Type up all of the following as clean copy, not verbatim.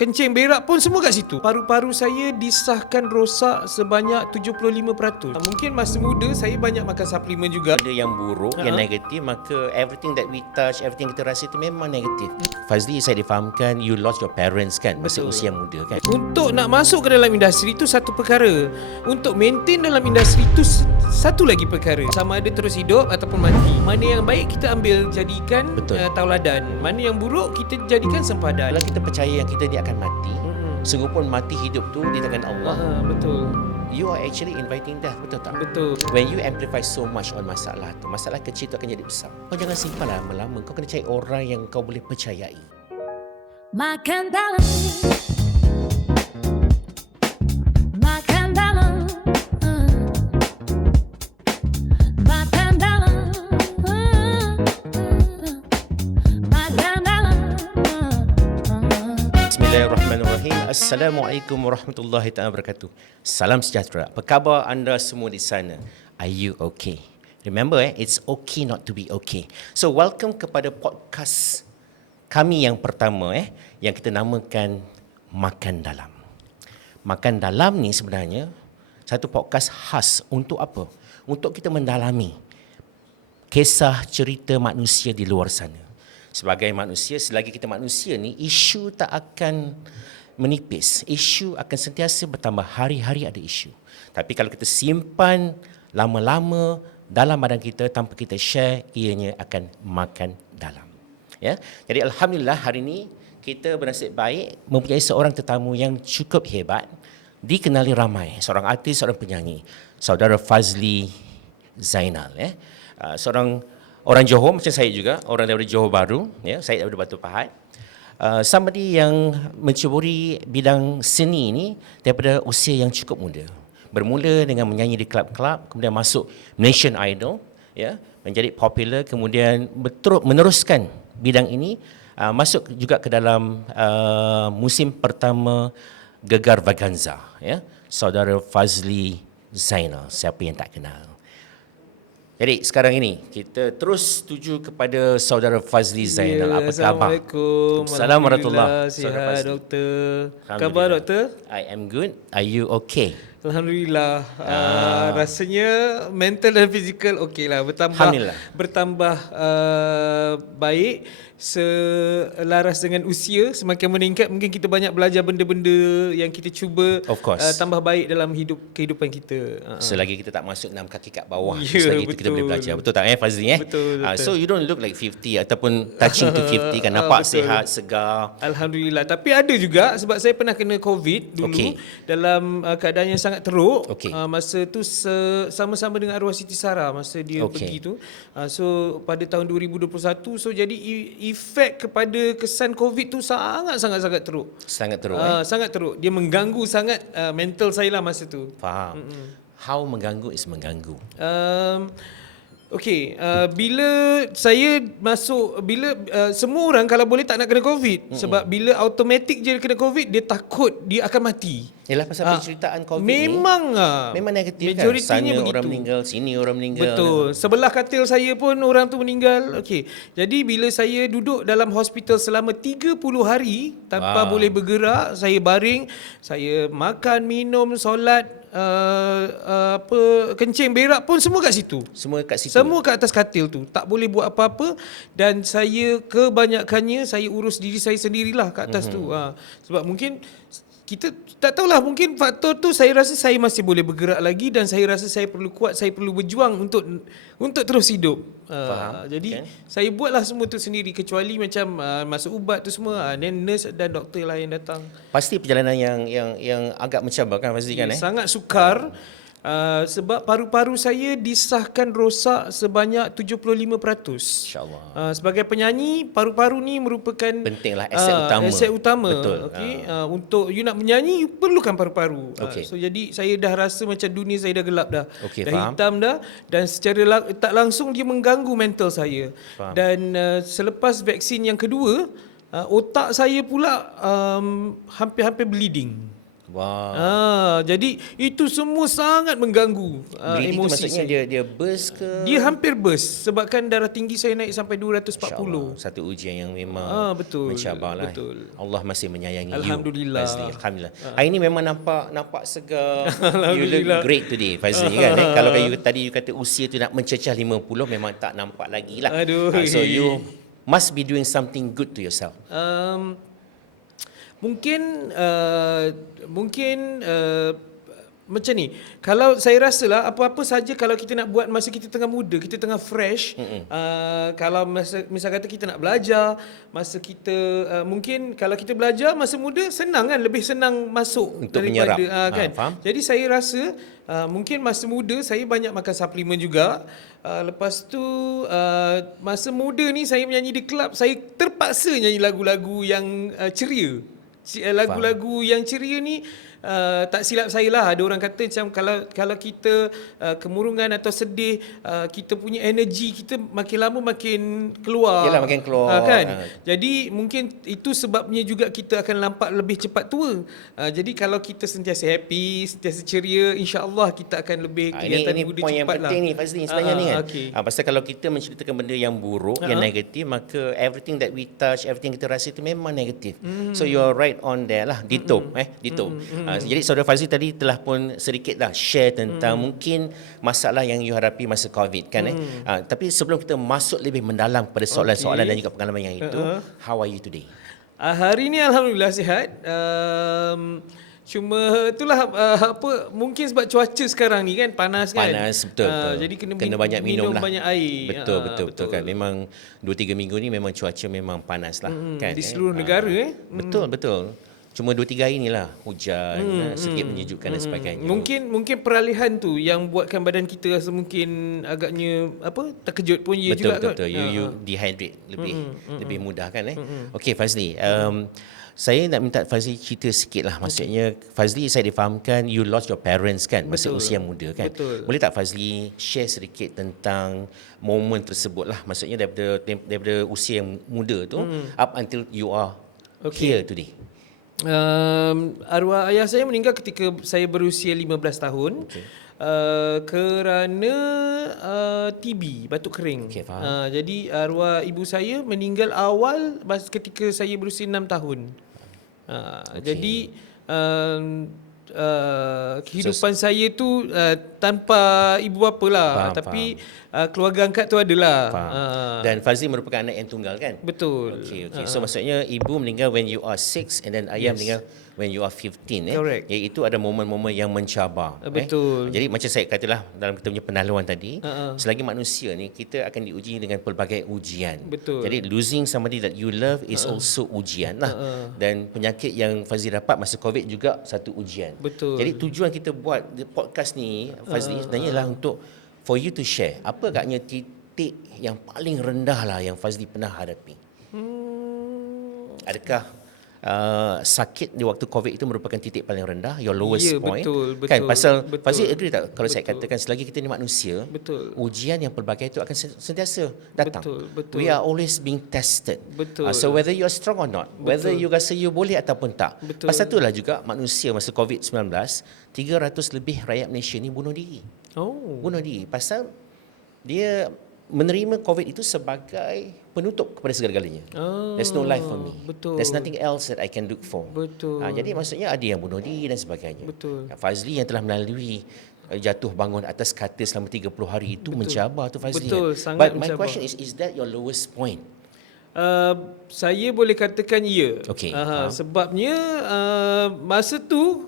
kencing, berak pun semua kat situ. Paru-paru saya disahkan rosak sebanyak 75%. Mungkin masa muda saya banyak makan suplemen juga. Benda yang buruk, yang negatif, maka everything that we touch, everything kita rasa itu memang negatif. Fazli, saya difahamkan you lost your parents kan masa usia muda kan. Untuk nak masuk ke dalam industri itu satu perkara. Untuk maintain dalam industri itu satu lagi perkara. Sama ada terus hidup ataupun mati. Mana yang baik kita ambil jadikan tauladan. Mana yang buruk kita jadikan sempadan. Kalau kita percaya yang kita ni akan mati, sungguh pun mati hidup tu di tangan Allah. Betul. You are actually inviting death, betul tak? Betul. When you amplify so much on masalah tu, masalah kecil tu akan jadi besar. Kau jangan simpan lama-lama. Kau kena cari orang yang kau boleh percayai. Makan dalam, makan dalam, makan dalam, makan dalam. Bismillahirrahmanirrahim. Assalamualaikum warahmatullahi taala wabarakatuh. Salam sejahtera. Apa khabar anda semua di sana? Are you okay? Remember, it's okay not to be okay. So welcome kepada podcast kami yang pertama yang kita namakan Makan Dalam. Makan Dalam ni sebenarnya satu podcast khas untuk apa? Untuk kita mendalami kisah cerita manusia di luar sana. Sebagai manusia, selagi kita manusia ni, isu tak akan menipis. Isu akan sentiasa bertambah, hari-hari ada isu. Tapi kalau kita simpan lama-lama dalam badan kita tanpa kita share, ianya akan makan dalam. Ya. Jadi alhamdulillah hari ini kita bernasib baik mempunyai seorang tetamu yang cukup hebat, dikenali ramai, seorang artis, seorang penyanyi, saudara Fazli Zainal. Seorang orang Johor macam saya juga, orang daripada Johor Bahru, saya daripada Batu Pahat. Somebody yang menceburi bidang seni ini daripada usia yang cukup muda. Bermula dengan menyanyi di klub-klub, kemudian masuk Nation Idol, menjadi popular, kemudian meneruskan bidang ini, masuk juga ke dalam musim pertama Gegar Vaganza, saudara Fazli Zainal, siapa yang tak kenal. Jadi sekarang ini kita terus tuju kepada saudara Fazli Zainal. Apa khabar? Assalamualaikum. Assalamualaikum warahmatullahi Sihat doktor. Khabar doktor? I am good. Are you okay? Alhamdulillah. Rasanya mental dan fizikal okey lah. Bertambah baik selaras dengan usia. Semakin meningkat mungkin kita banyak belajar benda-benda yang kita cuba tambah baik dalam kehidupan kita. Selagi kita tak masuk 6 kaki kat bawah, selagi itu kita boleh belajar. Betul tak Fazli? Betul. So you don't look like 50 ataupun touching to 50 kan, nampak sihat, segar. Alhamdulillah. Tapi ada juga sebab saya pernah kena COVID dulu dalam keadaan yang sangat teruk. Masa tu sama-sama dengan arwah Siti Sarah masa dia pergi tu. So pada tahun 2021, so jadi efek kepada kesan COVID tu sangat-sangat teruk. Sangat teruk. Dia mengganggu sangat mental saya lah masa tu. Faham. How mengganggu is mengganggu. Bila saya masuk, semua orang kalau boleh tak nak kena COVID. Sebab bila automatik je kena COVID, dia takut dia akan mati. Yalah, pasal penceritaan COVID memang negatif kan. Majoritinya sana begitu. Orang meninggal, sini orang meninggal. Betul. Sebelah katil saya pun orang tu meninggal. Jadi bila saya duduk dalam hospital selama 30 hari tanpa boleh bergerak, saya baring, saya makan, minum, solat, kencing, berak pun semua kat situ. Semua kat situ. Semua kat atas katil tu. Tak boleh buat apa-apa, dan saya kebanyakannya saya urus diri saya sendirilah kat atas tu. Sebab mungkin kita tak tahulah, mungkin faktor tu saya rasa saya masih boleh bergerak lagi, dan saya rasa saya perlu kuat, saya perlu berjuang untuk terus hidup. Jadi saya buatlah semua tu sendiri, kecuali macam masuk ubat tu semua, nurse dan doktor lah yang datang. Pasti perjalanan yang agak mencabarkan Fazli kan? Sangat sukar. Sebab paru-paru saya disahkan rosak sebanyak 75%. InsyaAllah. Sebagai penyanyi, paru-paru ni merupakan pentinglah, aset utama. Betul. Untuk you nak menyanyi, you perlukan paru-paru. So jadi saya dah rasa macam dunia saya dah gelap dah. Dah hitam dah, dan secara tak langsung dia mengganggu mental saya. Faham. Dan selepas vaksin yang kedua, otak saya pula hampir-hampir bleeding. Wah. Jadi itu semua sangat mengganggu Bleeding tu emosi maksudnya saya. dia burst ke? Dia hampir burst sebabkan darah tinggi saya naik sampai 240. InsyaAllah. Satu ujian yang memang Betul, mencabarlah. betul. Allah masih menyayangi Alhamdulillah. you. Fazli. Alhamdulillah. Hari ini memang nampak segar. You Alhamdulillah. look great today, Fazli kan. Kalau tadi you kata usia tu nak mencecah 50, memang tak nampak lagi lah. Aduh. So you must be doing something good to yourself. Mungkin macam ni. Kalau saya rasalah apa-apa saja kalau kita nak buat masa kita tengah muda, kita tengah fresh, kalau misal kata kita nak belajar, masa kita mungkin kalau kita belajar masa muda senang kan, lebih senang masuk Untuk daripada menyerap. kan. Faham? Jadi saya rasa mungkin masa muda saya banyak makan suplemen juga. Lepas tu masa muda ni saya menyanyi di kelab, saya terpaksa nyanyi lagu-lagu yang ceria. Lagu-lagu yang ceria ni tak silap saya lah, ada orang kata macam kalau kita kemurungan atau sedih, kita punya energi kita makin lama makin keluar. Yalah, makin keluar. Kan? Jadi mungkin itu sebabnya juga kita akan nampak lebih cepat tua. Jadi kalau kita sentiasa happy, sentiasa ceria, insya-Allah kita akan lebih kelihatan Ini muda point yang cepat lah. penting ni Fazli sebenarnya ni kan. Okay. Pasal kalau kita menceritakan benda yang buruk, yang negatif, maka everything that we touch, everything kita rasa itu memang negatif. So you're right on there lah. Ditto. Jadi saudara Fazli tadi telah pun sedikit lah share tentang mungkin masalah yang you hadapi masa COVID kan. Tapi sebelum kita masuk lebih mendalam pada soalan-soalan dan juga pengalaman yang itu, how are you today? Hari ni alhamdulillah sihat. Cuma itulah mungkin sebab cuaca sekarang ni kan panas kan. Panas, betul. Jadi kena banyak minum lah. banyak air. Betul kan. Memang 2-3 minggu ni memang cuaca memang panas lah kan. Di seluruh negara Betul. Cuma 2-3 hari ni lah hujan, sedikit menyejukkan dan sebagainya. Mungkin peralihan tu yang buatkan badan kita rasa mungkin agaknya terkejut pun ya juga kan. Betul. You dehydrate lebih mudah kan. Okey Fazli, saya nak minta Fazli cerita sikit lah. Maksudnya Fazli, saya difahamkan you lost your parents kan masa usia muda kan. Betul. Boleh tak Fazli share sedikit tentang momen tersebut lah. Maksudnya daripada usia yang muda tu up until you are here today. Arwah ayah saya meninggal ketika saya berusia 15 tahun. Kerana TB, batuk kering. Okey, faham. Jadi arwah ibu saya meninggal awal ketika saya berusia 6 tahun. Jadi kehidupan saya tu tanpa ibu bapa lah. Tapi keluarga angkat tu adalah. Dan Fazli merupakan anak yang tunggal kan? Betul. Okay. So maksudnya ibu meninggal when you are 6 and then ayah meninggal when you are 15. Correct. Iaitu ada momen-momen yang mencabar. Betul. Jadi macam saya katalah dalam kita punya pendahuluan tadi, selagi manusia ni kita akan diuji dengan pelbagai ujian. Betul. Jadi losing somebody that you love is also ujian lah. Dan penyakit yang Fazli dapat masa COVID juga satu ujian. Betul. Jadi tujuan kita buat podcast ni Fazli sebenarnya lah untuk for you to share apa agaknya titik yang paling rendah lah yang Fazli pernah hadapi. Adakah sakit di waktu COVID itu merupakan titik paling rendah, your lowest point? Betul. Kan pasal betul, Fazli agree tak kalau saya katakan selagi kita ni manusia, Betul. ujian yang pelbagai itu akan sentiasa datang. Betul. We are always being tested. Betul. So whether you are strong or not, whether you rasa you boleh ataupun tak. Betul. Pasal itulah juga manusia masa COVID-19, 300 lebih rakyat Malaysia ni bunuh diri. Bunuh diri pasal dia menerima COVID itu sebagai penutup kepada segala-galanya. There's no life for me. Betul. There's nothing else that I can look for. Betul. Jadi maksudnya ada yang bunuh diri dan sebagainya. Betul. Fazli yang telah melalui jatuh bangun atas katil selama 30 hari itu mencabar tu Fazli. Betul, sangat But my mencabar. question is that your lowest point? Saya boleh katakan ya. Okey, sebabnya masa tu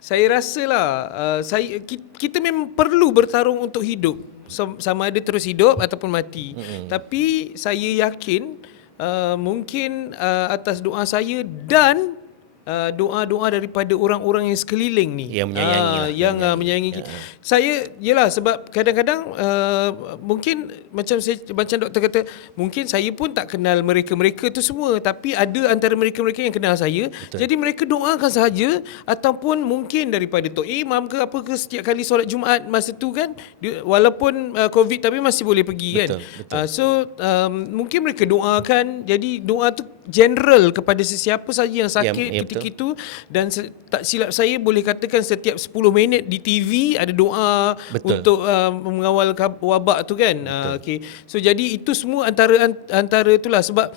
saya rasalah kita memang perlu bertarung untuk hidup, sama ada terus hidup ataupun mati. Tapi saya yakin mungkin atas doa saya dan doa-doa daripada orang-orang yang sekeliling ni Yang menyayangi lah. yang menyayangi kita. Saya yalah sebab kadang-kadang mungkin macam doktor kata, mungkin saya pun tak kenal mereka-mereka tu semua, tapi ada antara mereka-mereka yang kenal saya. Betul. Jadi mereka doakan sahaja, ataupun mungkin daripada tok imam ke apa ke, setiap kali solat Jumaat masa tu kan, walaupun COVID tapi masih boleh pergi kan. Betul. Mungkin mereka doakan. Jadi doa tu general kepada sesiapa saja yang sakit, yang ketika itu, dan tak silap saya boleh katakan setiap 10 minit di TV ada doa Betul. untuk mengawal wabak tu kan. Okay. So jadi itu semua antara itulah sebab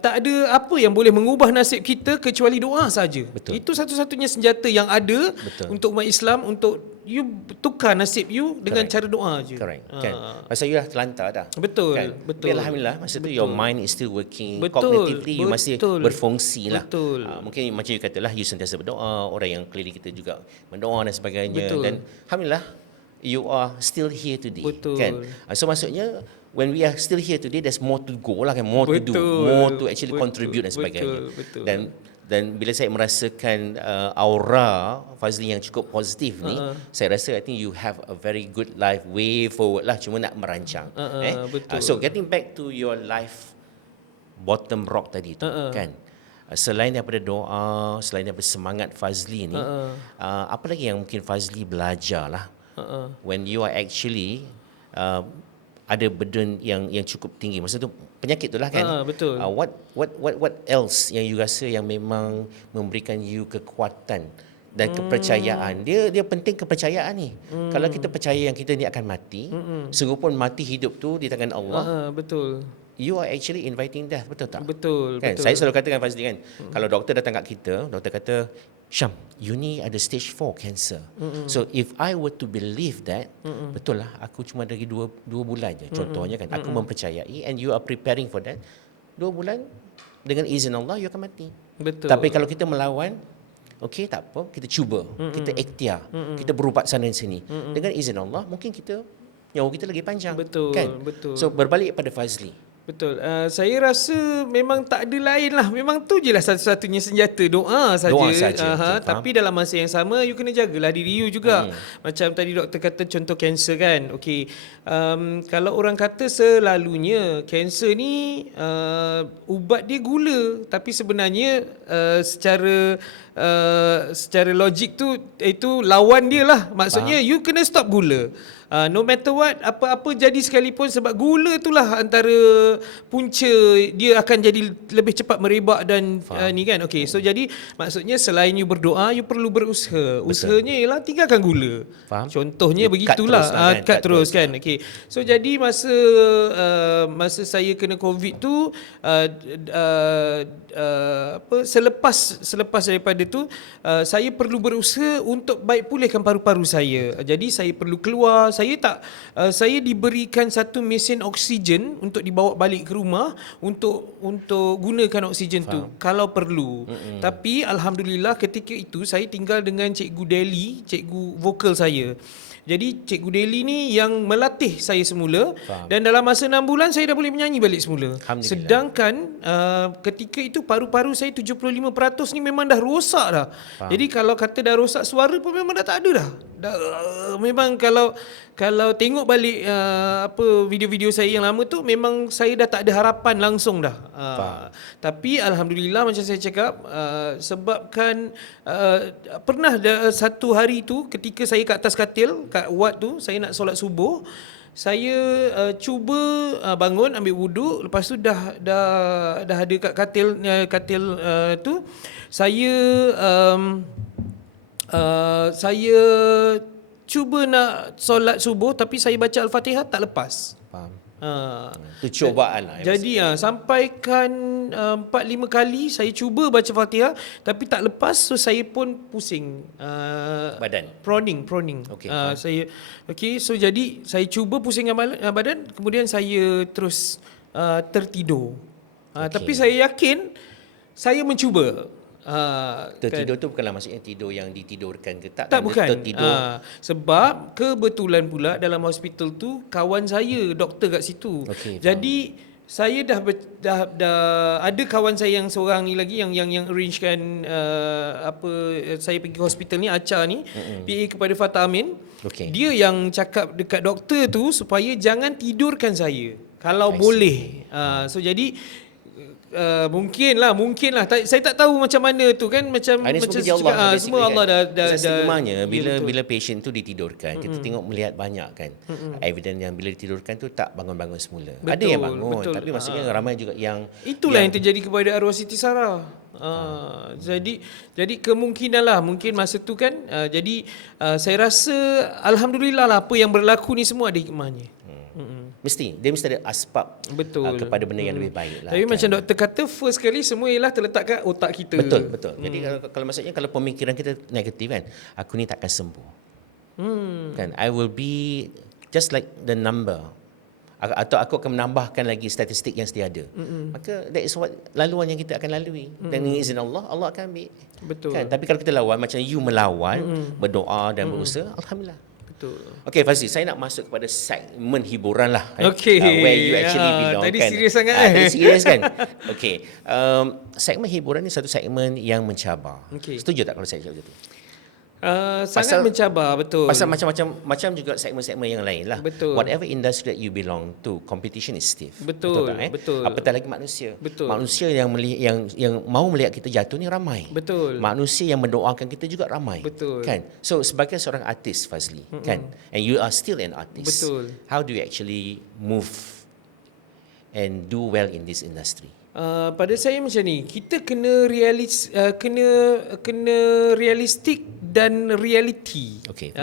tak ada apa yang boleh mengubah nasib kita kecuali doa saja. Betul. Itu satu-satunya senjata yang ada Betul. untuk umat Islam, untuk you tukar nasib you dengan cara doa je. Correct. Kan? Masa you dah terlantar dah. Betul, Kan? betul. Tapi Alhamdulillah masa tu your mind is still working. Betul, Cognitively you masih betul. berfungsi lah. Betul. Mungkin macam you katalah, you sentiasa berdoa, orang yang keliling kita juga berdoa dan sebagainya. Betul. Dan Alhamdulillah you are still here today. Betul. Kan? So maksudnya when we are still here today, there's more to go lah kan, more to do, Betul. more to actually Betul. contribute dan sebagainya. Betul. Dan bila saya merasakan aura Fazli yang cukup positif ni, saya rasa I think you have a very good life way forward lah, cuma nak merancang. Betul. So getting back to your life bottom rock tadi tu kan. Selain daripada doa, selain daripada semangat Fazli ni, apa lagi yang mungkin Fazli belajar lah when you are actually ada burden yang cukup tinggi. Maksud tu penyakit tu lah kan. Betul. What else yang you rasa yang memang memberikan you kekuatan dan kepercayaan. Dia penting kepercayaan ni. Kalau kita percaya yang kita ni akan mati, sungguh pun mati hidup tu di tangan Allah. Betul. You are actually inviting death, betul tak? Betul. Kan? Betul. Saya selalu katakan Fazli kan, kalau doktor datang kat kita, doktor kata, Syam, you ni ada stage 4 cancer. So if I were to believe that, betul lah, aku cuma lagi 2 bulan je. Contohnya kan, aku mempercayai and you are preparing for that. 2 bulan, dengan izin Allah, you akan mati. Betul. Tapi kalau kita melawan, okey, tak apa, kita cuba, kita ikhtiar, kita berubat sana dan sini. Dengan izin Allah, mungkin nyawa kita lagi panjang. Betul, Kan? betul. So berbalik pada Fazli. Betul. Saya rasa memang tak ada lain lah. Memang tu je lah satu-satunya senjata. Doa saja. Doa saja. Betul, tapi dalam masa yang sama, you kena jagalah diri you juga. Macam tadi doktor kata contoh kanser kan. Okay. Kalau orang kata selalunya kanser ni ubat dia gula. Tapi sebenarnya secara logik tu itu lawan dia lah. Maksudnya you kena stop gula. No matter what, apa-apa jadi sekalipun, sebab gula itulah antara punca dia akan jadi lebih cepat merebak dan ni kan. Okay, so jadi maksudnya selain you berdoa, you perlu berusaha. Usahanya ialah tinggalkan gula. Faham. Contohnya You cut begitulah. terus lah kan, Cut terus kan. Okay. So jadi masa saya kena COVID tu, selepas daripada tu, saya perlu berusaha untuk baik pulihkan paru-paru saya. Jadi saya perlu keluar. Saya diberikan satu mesin oksigen untuk dibawa balik ke rumah untuk gunakan oksigen tu kalau perlu. Tapi alhamdulillah ketika itu saya tinggal dengan Cikgu Deli, cikgu vokal saya. Jadi Cikgu Deli ni yang melatih saya semula. Dan dalam masa 6 bulan saya dah boleh menyanyi balik semula. Sedangkan ketika itu paru-paru saya 75% ni memang dah rosak dah. Jadi kalau kata dah rosak, suara pun memang dah tak ada dah. Memang kalau tengok balik video-video saya yang lama tu, memang saya dah tak ada harapan langsung dah. Tapi alhamdulillah macam saya cakap, sebabkan pernah satu hari tu ketika saya kat atas katil kat ward tu, saya nak solat subuh, saya cuba bangun ambil wuduk, lepas tu dah ada kat katil tu, saya cuba nak solat subuh tapi saya baca Al-Fatihah tak lepas. Faham. Itu cubaan lah. Jadi sampaikan 4-5 kali saya cuba baca Fatihah tapi tak lepas, so saya pun pusing Badan. proning. Okey, So jadi saya cuba pusingkan badan, kemudian saya terus tertidur. Tapi saya yakin saya mencuba. Tertidur tu bukanlah maksudnya tidur yang ditidurkan ke tak? Tak, bukan. Tertidur. Sebab kebetulan pula dalam hospital tu kawan saya doktor kat situ. Okey, jadi saya dah ada kawan saya yang seorang ni lagi yang arrangekan saya pergi hospital ni, Acha ni, PA kepada Fatah Amin. Okey. Dia yang cakap dekat doktor tu supaya jangan tidurkan saya kalau boleh. So jadi Mungkin lah. Saya tak tahu macam mana tu kan, macam Ini macam semua kerja Allah cakap, basically semua Allah kan. dah Pasal stigmanya bila betul. bila patient tu ditidurkan, kita tengok melihat banyak kan. Evidence yang bila ditidurkan tu tak bangun-bangun semula. Ada yang bangun, betul. tapi maksudnya ramai juga yang Itulah yang terjadi kepada arwah Siti Sarah. Jadi kemungkinan lah mungkin masa tu kan, jadi saya rasa alhamdulillah lah apa yang berlaku ni semua ada hikmahnya. mesti ada asbab Betul. kepada benda yang lebih baik lah. Tapi kan. macam doktor kata, first kali semua ialah terletak kat otak kita. Betul. Jadi kalau maksudnya kalau pemikiran kita negatif kan, aku ni takkan sembuh. Kan, I will be just like the number. Atau aku akan menambahkan lagi statistik yang sedia ada. Maka that is what laluan yang kita akan lalui. Dan dengan izin Allah akan ambil. Betul. Kan? Tapi kalau kita lawan macam you melawan, berdoa dan berusaha, alhamdulillah. Betul. Okay Fazli, saya nak masuk kepada segmen hiburan lah. Okay. Where you actually belong. Tadi kan? serius sangat Tadi serius kan? Okay. Segmen hiburan ni satu segmen yang mencabar. Okay. Setuju tak kalau saya cakap macam tu? Sangat mencabar, betul. Pasal macam juga segmen-segmen yang lain lah. Betul. Whatever industry that you belong to, competition is stiff. Betul, tak, betul. Apatah lagi manusia. Betul. Manusia yang mau melihat kita jatuh ni ramai. Betul. Manusia yang mendoakan kita juga ramai. Betul. Kan? So sebagai seorang artis Fazli, kan? And you are still an artist. Betul. How do you actually move and do well in this industry? Pada saya macam ni, kita kena realistik dan reality. Okey,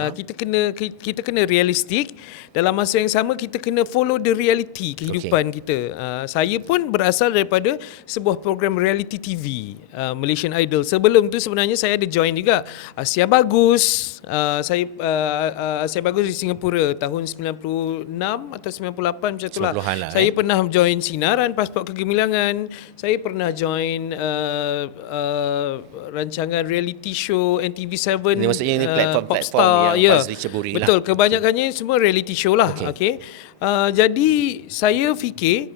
Kita kena realistik, dalam masa yang sama kita kena follow the reality kehidupan kita. Saya pun berasal daripada sebuah program reality TV, Malaysian Idol. Sebelum tu sebenarnya saya ada join juga Asia Bagus. Asia Bagus di Singapura tahun 96 atau 98 macam tu lah. 90-an lah, Saya pernah join Sinaran Pasport Kegemilangan. Saya pernah join rancangan reality show NTV7. Ini maksudnya ini platform Popstar, yang Fazli ceburi lah. Betul, kebanyakannya semua reality show lah. Okay. Jadi saya fikir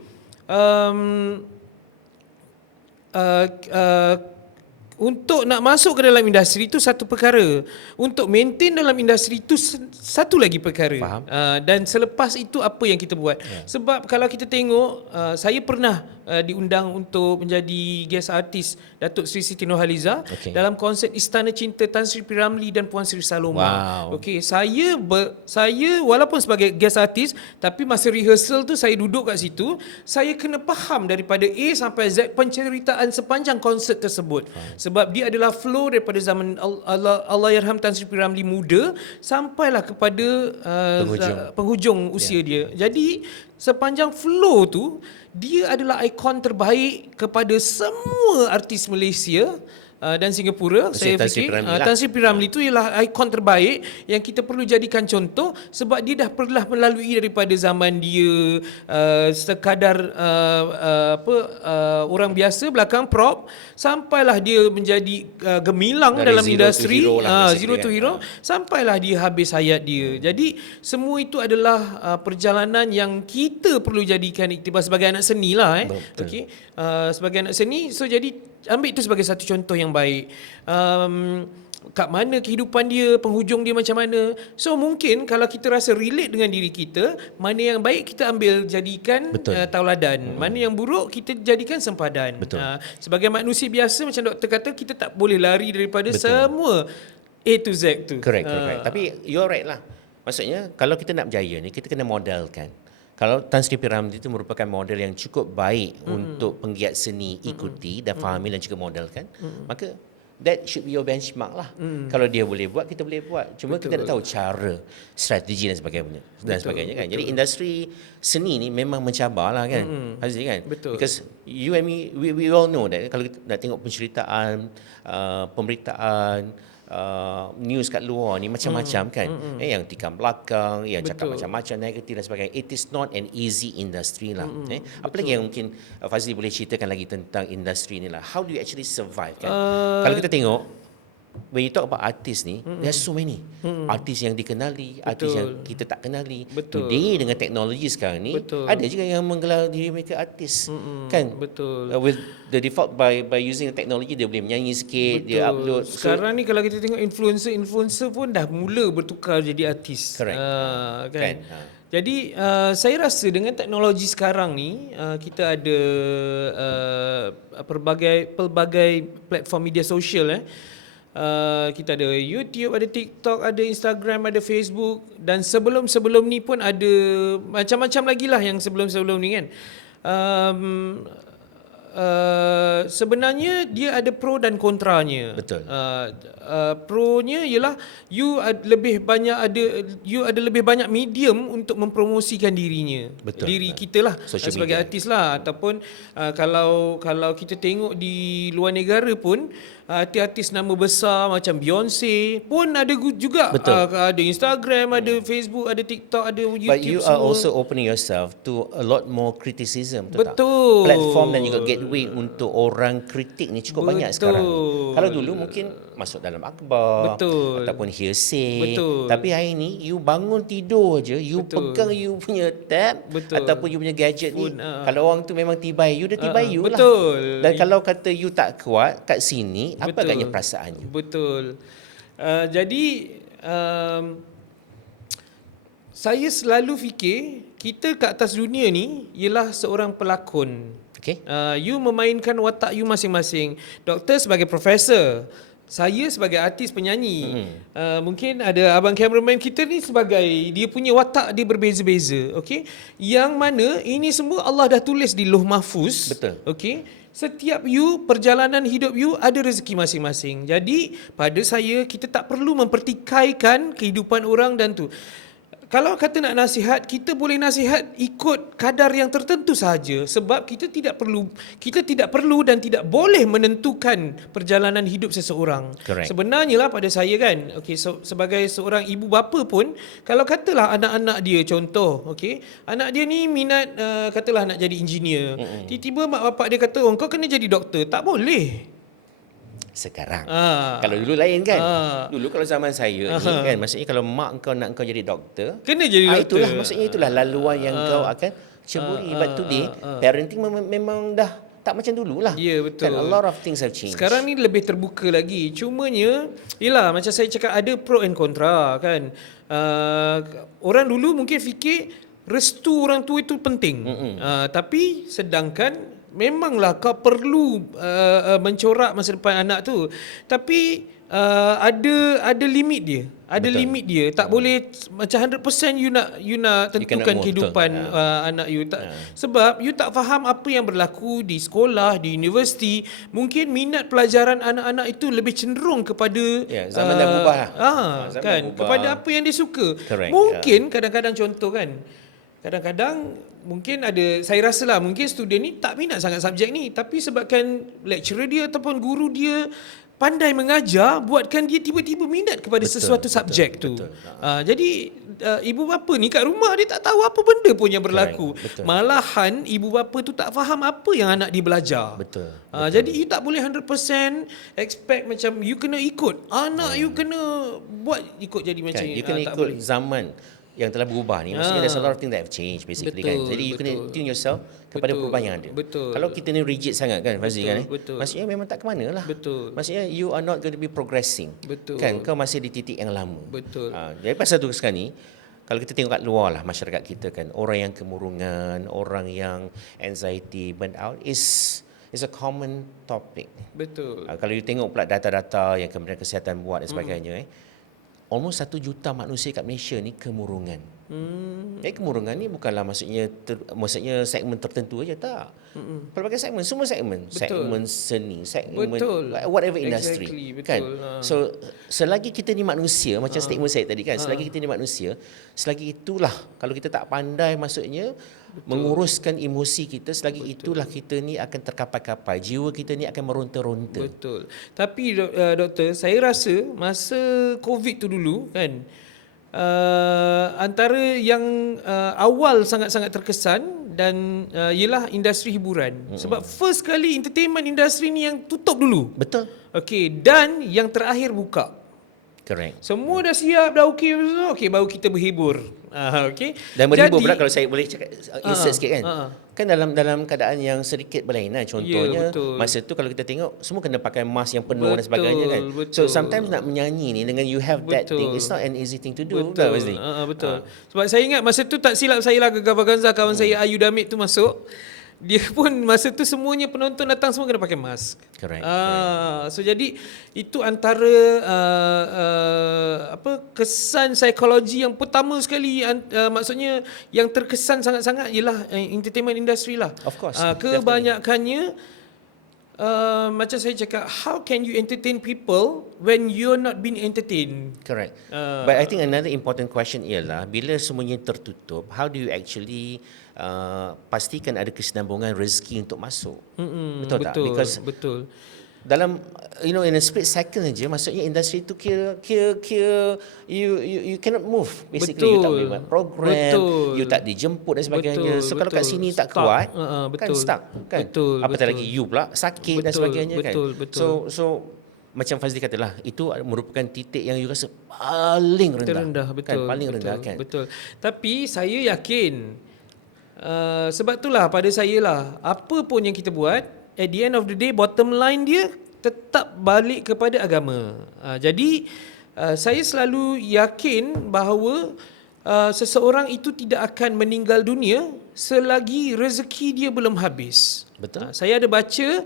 untuk nak masuk ke dalam industri itu satu perkara. Untuk maintain dalam industri itu satu lagi perkara. Faham. Dan selepas itu apa yang kita buat. Sebab kalau kita tengok, saya pernah diundang untuk menjadi guest artist Datuk Seri Siti Nurhaliza dalam konsert Istana Cinta Tan Sri P. Ramlee dan Puan Sri Saloma. Wow. Okey, saya walaupun sebagai guest artist, tapi masa rehearsal tu saya duduk kat situ, saya kena faham daripada A sampai Z penceritaan sepanjang konsert tersebut. Sebab dia adalah flow daripada zaman Allahyarham Tan Sri P. Ramlee muda sampailah kepada penghujung usia dia. Jadi sepanjang flow tu, dia adalah ikon terbaik kepada semua artis Malaysia dan Singapura. Saya Tan Sri fikir P. Ramlee lah. Tan Sri P. Ramlee itu ialah ikon terbaik yang kita perlu jadikan contoh, sebab dia dah pernah melalui daripada zaman dia sekadar orang biasa belakang prop, sampailah dia menjadi gemilang Dari dalam zero industri, to hero lah, zero to hero, sampailah dia habis hayat dia. Jadi semua itu adalah perjalanan yang kita perlu jadikan iktibar sebagai anak seni lah. Okey, sebagai anak seni, so jadi ambil itu sebagai satu contoh yang baik. Kat mana kehidupan dia, penghujung dia macam mana. So mungkin kalau kita rasa relate dengan diri kita, mana yang baik kita ambil jadikan tauladan, mana yang buruk kita jadikan sempadan. Sebagai manusia biasa, macam doktor kata, kita tak boleh lari daripada semua A to Z tu. Correct. Tapi you're right lah. Maksudnya kalau kita nak berjaya ni, kita kena modelkan. Kalau Tan Sri P. Ramlee itu merupakan model yang cukup baik untuk penggiat seni ikuti dan fahami dan juga modelkan, maka that should be your benchmark lah. Kalau dia boleh buat, kita boleh buat. Cuma kita tak tahu cara, strategi dan sebagainya kan. Jadi industri seni ni memang mencabar lah kan. Fazli kan. Because you and me, we all know that kalau kita nak tengok penceritaan, pemberitaan, news kat luar ni macam-macam kan. Yang tikam belakang, yang cakap macam-macam negatif dan sebagainya. It is not an easy industry lah. Apa lagi yang mungkin Fazli boleh ceritakan lagi tentang industri ni lah? How do you actually survive kan? Kalau kita tengok when you talk about artis ni, there are so many. Artis yang dikenali, artis Betul. yang kita tak kenali. Betul. Today dengan teknologi sekarang ni, Betul. ada juga yang menggelar diri mereka artis. Kan? Betul. With the default by using the technology, dia boleh menyanyi sikit, dia upload. Sekarang ni kalau kita tengok influencer pun dah mula bertukar jadi artis. Correct. Kan? Kan? Jadi saya rasa dengan teknologi sekarang ni kita ada pelbagai platform media sosial kita ada YouTube, ada TikTok, ada Instagram, ada Facebook, dan sebelum ni pun ada macam-macam lagi lah yang sebelum ni kan. Sebenarnya dia ada pro dan kontranya. Betul. Pro-nya ialah you ada lebih banyak medium untuk mempromosikan dirinya. Betul. Diri kita lah Social sebagai media. artis lah, ataupun kalau kita tengok di luar negara pun artis nama besar macam Beyonce pun ada juga. Betul. Ada Instagram, ada Facebook, ada TikTok, ada YouTube. But you are semua. also opening yourself to a lot more criticism. Betul tak? Betul. Platform dan juga gateway untuk orang kritik ni cukup banyak Betul. sekarang ni. Kalau dulu mungkin masuk dalam akhbar. Betul. Ataupun hearsay. Betul. Tapi hari ni you bangun tidur je, you Betul. pegang you punya tab. Betul. Ataupun you punya gadget ni. Phone, Kalau orang tu memang tibai you, dah tibai you lah. betul. Dan kalau kata you tak kuat kat sini, apa Betul. agaknya perasaan you? Betul. Jadi saya selalu fikir kita kat atas dunia ni ialah seorang pelakon. Okay? You memainkan watak you masing-masing. Doktor sebagai profesor, saya sebagai artis penyanyi. Mungkin ada abang cameraman kita ni sebagai, dia punya watak dia berbeza-beza. Okay? Yang mana ini semua Allah dah tulis di Lauh Mahfuz. Betul. Okay? Setiap you, perjalanan hidup you ada rezeki masing-masing. Jadi pada saya, kita tak perlu mempertikaikan kehidupan orang dan tu. Kalau kata nak nasihat, kita boleh nasihat ikut kadar yang tertentu sahaja, sebab kita tidak perlu dan tidak boleh menentukan perjalanan hidup seseorang. Correct. Sebenarnya lah pada saya kan, sebagai seorang ibu bapa pun, kalau katalah anak-anak dia, contoh, anak dia ni minat katalah nak jadi engineer. Tiba-tiba mak bapak dia kata, kau kena jadi doktor. Tak boleh. Sekarang. Ah. Kalau dulu lain kan. Ah. Dulu kalau zaman saya ni kan, maksudnya kalau mak kau nak kau jadi doktor, Kena jadi doktor. itulah maksudnya, itulah laluan yang kau akan ceburi. But today parenting memang dah tak macam dulu lah. Ya, betul. Kan, a lot of things have changed. Sekarang ni lebih terbuka lagi. Cumanya, yelah macam saya cakap, ada pro and kontra kan. Orang dulu mungkin fikir restu orang tua itu penting. Tapi sedangkan memanglah kau perlu mencorak masa depan anak tu. Tapi ada limit dia. Ada Betul. limit dia. Tak boleh macam 100% you nak tentukan move, kehidupan anak you. Sebab you tak faham apa yang berlaku di sekolah, di universiti. Mungkin minat pelajaran anak-anak itu lebih cenderung kepada zaman dah berubah lah. kan, Zaman dah berubah. kepada apa yang dia suka. Correct, Mungkin kadang-kadang contoh kan. Kadang-kadang mungkin ada, saya rasa lah mungkin student ni tak minat sangat subjek ni, tapi sebabkan lecturer dia ataupun guru dia pandai mengajar, buatkan dia tiba-tiba minat kepada sesuatu subjek tu. Jadi ibu bapa ni kat rumah dia tak tahu apa benda pun yang berlaku. Betul. Malahan ibu bapa tu tak faham apa yang anak dia belajar. Betul. Jadi you tak boleh 100% expect macam you kena ikut. Anak you kena buat ikut jadi macam Kan, ni. you kena Tak ikut boleh. zaman yang telah berubah ni. Maksudnya there's a lot of things that have changed basically kan. Betul, Jadi you kena betul. tune yourself kepada Betul, perubahan yang ada. betul. Kalau kita ni rigid sangat kan Fazli kan, betul. maksudnya memang tak ke mana lah. Betul. Maksudnya you are not going to be progressing. Betul. Kan, kau masih di titik yang lama. Betul. Jadi pasal tu sekarang ni, kalau kita tengok kat luar lah masyarakat kita kan, orang yang kemurungan, orang yang anxiety, burn out is a common topic. Betul. Kalau you tengok pula data-data yang Kementerian Kesihatan buat dan sebagainya, almost 1 juta manusia kat Malaysia ni kemurungan. Kemurungan ni bukanlah maksudnya segmen tertentu aja, tak. Pelbagai segmen, semua segmen. Betul. Segmen seni, segmen Betul. whatever industry. Exactly, betul. Kan? So selagi kita ni manusia, macam statement saya tadi kan, selagi kita ni manusia, selagi itulah kalau kita tak pandai maksudnya menguruskan emosi kita, selagi itulah kita ni akan terkapai-kapai, jiwa kita ni akan meronta-ronta. Betul. Tapi doktor, saya rasa masa COVID tu dulu kan, antara yang awal sangat-sangat terkesan dan ialah industri hiburan. Sebab first kali entertainment industri ni yang tutup dulu. Betul. Okey, dan yang terakhir buka. Correct. Semua dah siap, dah okey baru kita berhibur. Okey. Dan berhibur pula, kalau saya boleh cakap insert sikit kan. ah. Kan dalam keadaan yang sedikit berlainan. Contohnya betul. masa tu kalau kita tengok semua kena pakai mask yang penuh dan sebagainya kan. Betul. So sometimes nak menyanyi ni dengan you have that thing, it's not an easy thing to do. Betul. Betul. Sebab saya ingat masa tu tak silap saya lah, Gegar Vaganza, kawan saya Ayu Damit tu masuk. Dia pun masa tu semuanya penonton datang semua kena pakai mask. Correct. So jadi itu antara kesan psikologi yang pertama sekali, maksudnya yang terkesan sangat-sangat ialah entertainment industry lah. Of course. Kebanyakannya macam saya cakap, how can you entertain people when you're not being entertained? Correct. But I think another important question ialah bila semuanya tertutup, how do you actually pastikan ada kesinambungan rezeki untuk masuk? Betul tak? Because betul. dalam in a split second aja, maksudnya industri tu kira you cannot move basically. You tak boleh buat program, you tak dijemput dan sebagainya. So kalau kat sini tak kuat, kan stuck kan. Apatah lagi you pula sakit dan sebagainya kan. So macam Fazli katalah, itu merupakan titik yang you rasa paling rendah. Terendah, betul. Kan? Paling rendah kan. Betul. Tapi saya yakin, sebab itulah pada saya lah, apa pun yang kita buat, at the end of the day, bottom line dia tetap balik kepada agama. Jadi saya selalu yakin bahawa seseorang itu tidak akan meninggal dunia selagi rezeki dia belum habis. Betul. Saya ada baca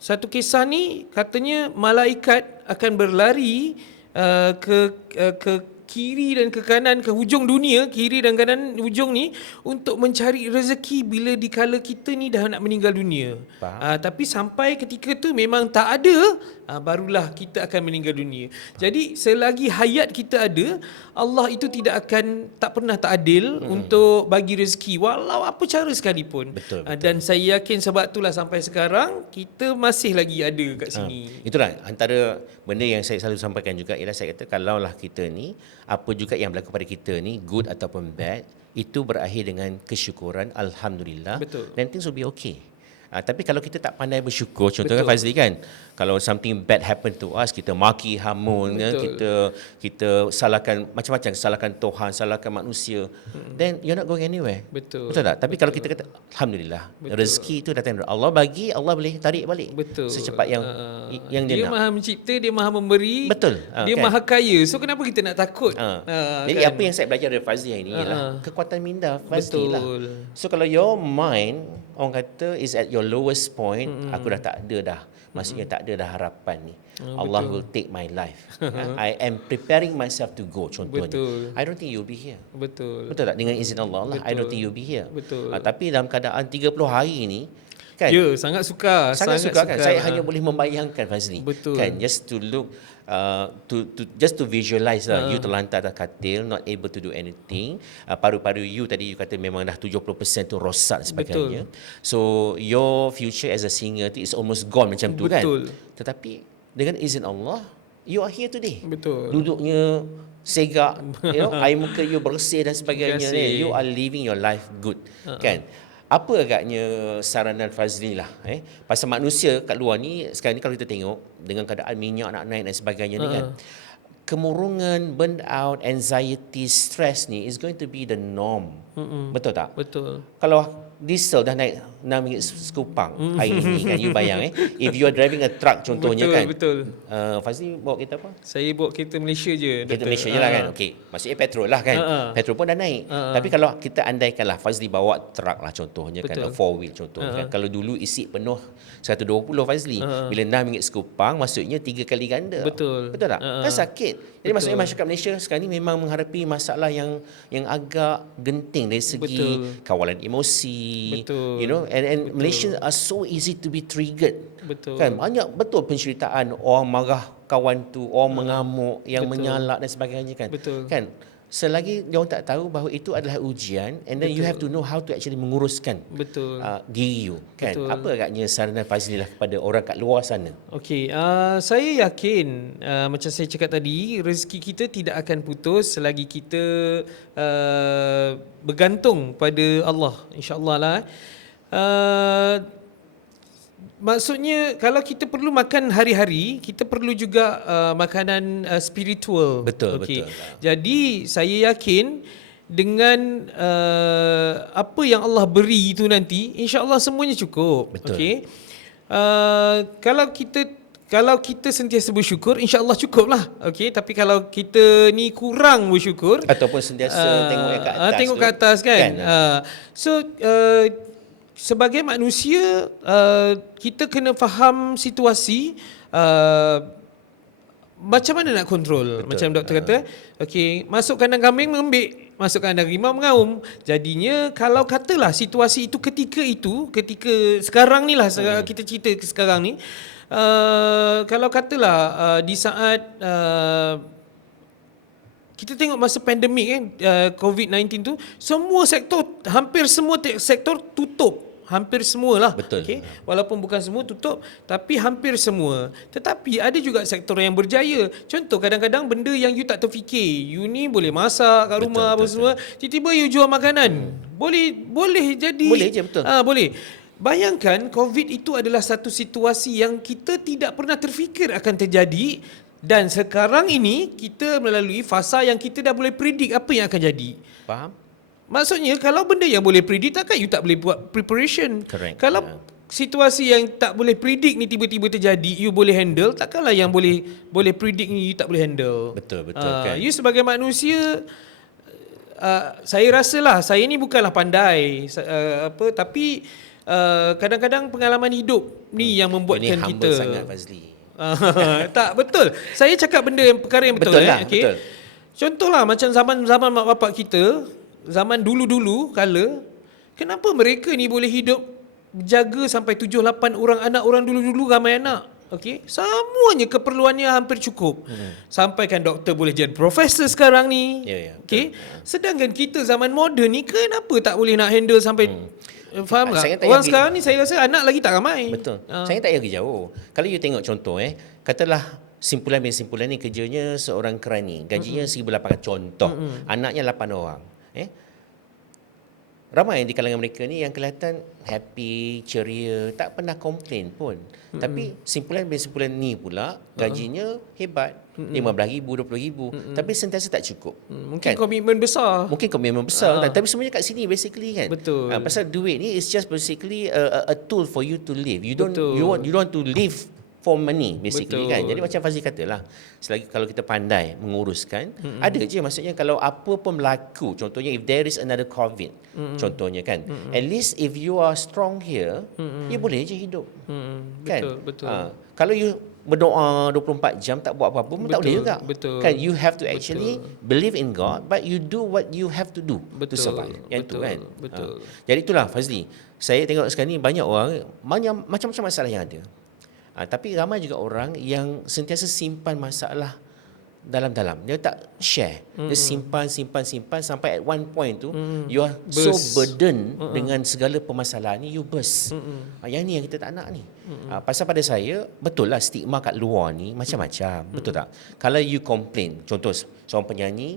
satu kisah ni, katanya malaikat akan berlari ke kiri dan ke kanan, ke hujung dunia, kiri dan kanan hujung ni, untuk mencari rezeki bila dikala kita ni dah nak meninggal dunia. Tapi sampai ketika tu memang tak ada, barulah kita akan meninggal dunia. Jadi selagi hayat kita ada, Allah itu tak pernah tak adil untuk bagi rezeki walau apa cara sekalipun. Betul. Dan saya yakin sebab itulah sampai sekarang kita masih lagi ada kat sini. Itulah antara benda yang saya selalu sampaikan juga, ialah saya kata kalaulah kita ni, apa juga yang berlaku pada kita ni, good ataupun bad, itu berakhir dengan kesyukuran, alhamdulillah. Betul. Then things will be okay. Tapi kalau kita tak pandai bersyukur, contohnya Fazli kan, kalau something bad happen to us, kita maki hamun, kita salahkan macam-macam, salahkan Tuhan, salahkan manusia, then you're not going anywhere. Betul Tak? Tapi kalau kita kata alhamdulillah, rezeki itu datang dari Allah, bagi Allah boleh tarik balik secepat yang dia nak. Maha mencipta, dia maha memberi. Betul. Dia kan? maha kaya. So kenapa kita nak takut? Jadi kan? apa yang saya belajar dari Fazli hari ini ialah kekuatan minda Fazli lah. Betul. So kalau your mind, orang kata, is at your lowest point, aku dah tak ada dah. Maksudnya tak ada dah harapan ni. Allah will take my life. I am preparing myself to go, contohnya. Betul. I don't think you'll be here. Betul. Betul tak? Dengan izin Allah lah, I don't think you'll be here. Betul. Tapi dalam keadaan 30 hari ni, kan? Ya, sangat suka. Sangat suka kan. Saya hanya boleh membayangkan Fazli. Betul. Kan, just to look just to visualize lah, you terlantar atas katil, not able to do anything. Paru-paru you tadi you kata memang dah 70% tu rosak dan sebagainya. So your future as a singer tu is almost gone macam tu kan. Tetapi dengan izin Allah, you are here today. Betul. Duduknya segak, air muka you bersih dan sebagainya. You are living your life good. Kan? Apa agaknya saranan Fazli lah pasal manusia kat luar ni sekarang ni, kalau kita tengok dengan keadaan minyak nak naik dan sebagainya ni kan, kemurungan, burnout, anxiety, stress ni is going to be the norm. Betul tak? Betul. Kalau diesel dah naik RM6 sekupang hari ini kan, you bayang if you are driving a truck contohnya kan. Betul. Fazli bawa kereta apa? Saya bawa kereta Malaysia je. Kereta Malaysia je lah kan. Okey, maksudnya petrol lah kan. Petrol pun dah naik. Tapi kalau kita andaikanlah Fazli bawa truck lah contohnya kan, 4 wheel contohnya kan. Kalau dulu isi penuh 120 Fazli, bila RM6 sekupang, maksudnya 3 kali ganda. Betul. Betul tak? Kan sakit. Jadi maksudnya masyarakat Malaysia sekarang ni memang menghadapi masalah yang agak genting dari segi kawalan emosi. Betul. And Malaysians are so easy to be triggered. Betul. Kan banyak betul penceritaan orang marah kawan tu, orang mengamuk, yang menyalak dan sebagainya kan. Betul. Kan selagi dia orang tak tahu bahawa itu adalah ujian, and then you have to know how to actually menguruskan Betul. diri you, kan? Betul. Apa agaknya saranan Fazli lah kepada orang kat luar sana? Okey, saya yakin macam saya cakap tadi, rezeki kita tidak akan putus selagi kita bergantung pada Allah, insya-Allah lah. Maksudnya kalau kita perlu makan hari-hari, kita perlu juga makanan spiritual. Betul, Okey. betul. Jadi saya yakin dengan apa yang Allah beri itu nanti, insya-Allah semuanya cukup. Betul. Okey. Kalau kita sentiasa bersyukur, insya-Allah cukup lah. Okey, tapi kalau kita ni kurang bersyukur Ataupun sentiasa tengok yang kat atas tengok tu, ke atas kan. kan? Sebagai manusia, kita kena faham situasi, macam mana nak kontrol. Betul. Macam doktor kata, okey, masuk kandang kambing mengembik, masuk kandang rimau mengaum. Jadinya kalau katalah situasi itu ketika sekarang ni lah, kita cerita sekarang ni, kalau katalah di saat kita tengok masa pandemik kan, COVID-19 tu, hampir semua sektor tutup. Hampir semualah. Betul. Okay? Walaupun bukan semua tutup, tapi hampir semua. Tetapi ada juga sektor yang berjaya. Contoh, kadang-kadang benda yang you tak terfikir. You ni boleh masak kat rumah, apa semua. Tiba-tiba you jual makanan. Boleh jadi. Boleh je, betul. Boleh. Bayangkan COVID itu adalah satu situasi yang kita tidak pernah terfikir akan terjadi, dan sekarang ini kita melalui fasa yang kita dah boleh predict apa yang akan jadi. Faham? Maksudnya kalau benda yang boleh predict, takkan you tak boleh buat preparation. Correct. Kalau situasi yang tak boleh predict ni tiba-tiba terjadi, you boleh handle, takkanlah yang boleh predict ni you tak boleh handle. Betul kan. You sebagai manusia, saya rasalah saya ni bukanlah pandai tapi kadang-kadang pengalaman hidup ni yang membuatkan Ini kita humble sangat Fazli. tak betul. Saya cakap perkara yang betul. Betul lah, okay? betul. Contohlah macam zaman mak bapak kita, zaman dulu-dulu kala, kenapa mereka ni boleh hidup jaga sampai 7-8 orang anak? Orang dulu-dulu ramai anak. Okey, semuanya keperluannya hampir cukup. Sampaikan doktor boleh jadi profesor sekarang ni. Ya, Okey. Sedangkan kita zaman moden ni kenapa tak boleh nak handle sampai faham tak? Saya tak Orang yakin. sekarang ni saya rasa anak lagi tak ramai. Betul. Saya tak pergi jauh. Kalau you tengok contoh katalah simpulan ni kerjanya seorang kerani, gajinya 1,800 contoh. Anaknya 8 orang. Ramai di kalangan mereka ni yang kelihatan happy, ceria, tak pernah komplain pun. Tapi simpulan ni pula gajinya hebat, 15,000, 20,000, tapi sentiasa tak cukup. Mungkin komitmen besar. Mungkin komitmen besar, tapi sebenarnya kat sini basically kan. Betul. Pasal duit ni is just basically a tool for you to live. You don't Betul. you don't want to live for money basically. Betul. Kan. Jadi macam Fazli katalah, selagi kalau kita pandai menguruskan, ada je maksudnya kalau apa pun berlaku, contohnya if there is another COVID, contohnya kan, at least if you are strong here, you boleh je hidup. Kan? Betul. Kalau you berdoa 24 jam tak buat apa-apa pun tak boleh juga. Betul. Kan, you have to actually believe in God, but you do what you have to do to survive. Yang tu kan. Betul. Jadi itulah Fazli, saya tengok sekarang ni banyak orang, macam-macam masalah yang ada. Tapi ramai juga orang yang sentiasa simpan masalah dalam-dalam. Dia tak share. Dia simpan sampai at one point tu you are so burden dengan segala permasalahan ni, you burst. Yang ni yang kita tak nak ni. Pasal pada saya, betul lah stigma kat luar ni macam-macam. Betul tak? Kalau you complain, contoh seorang penyanyi,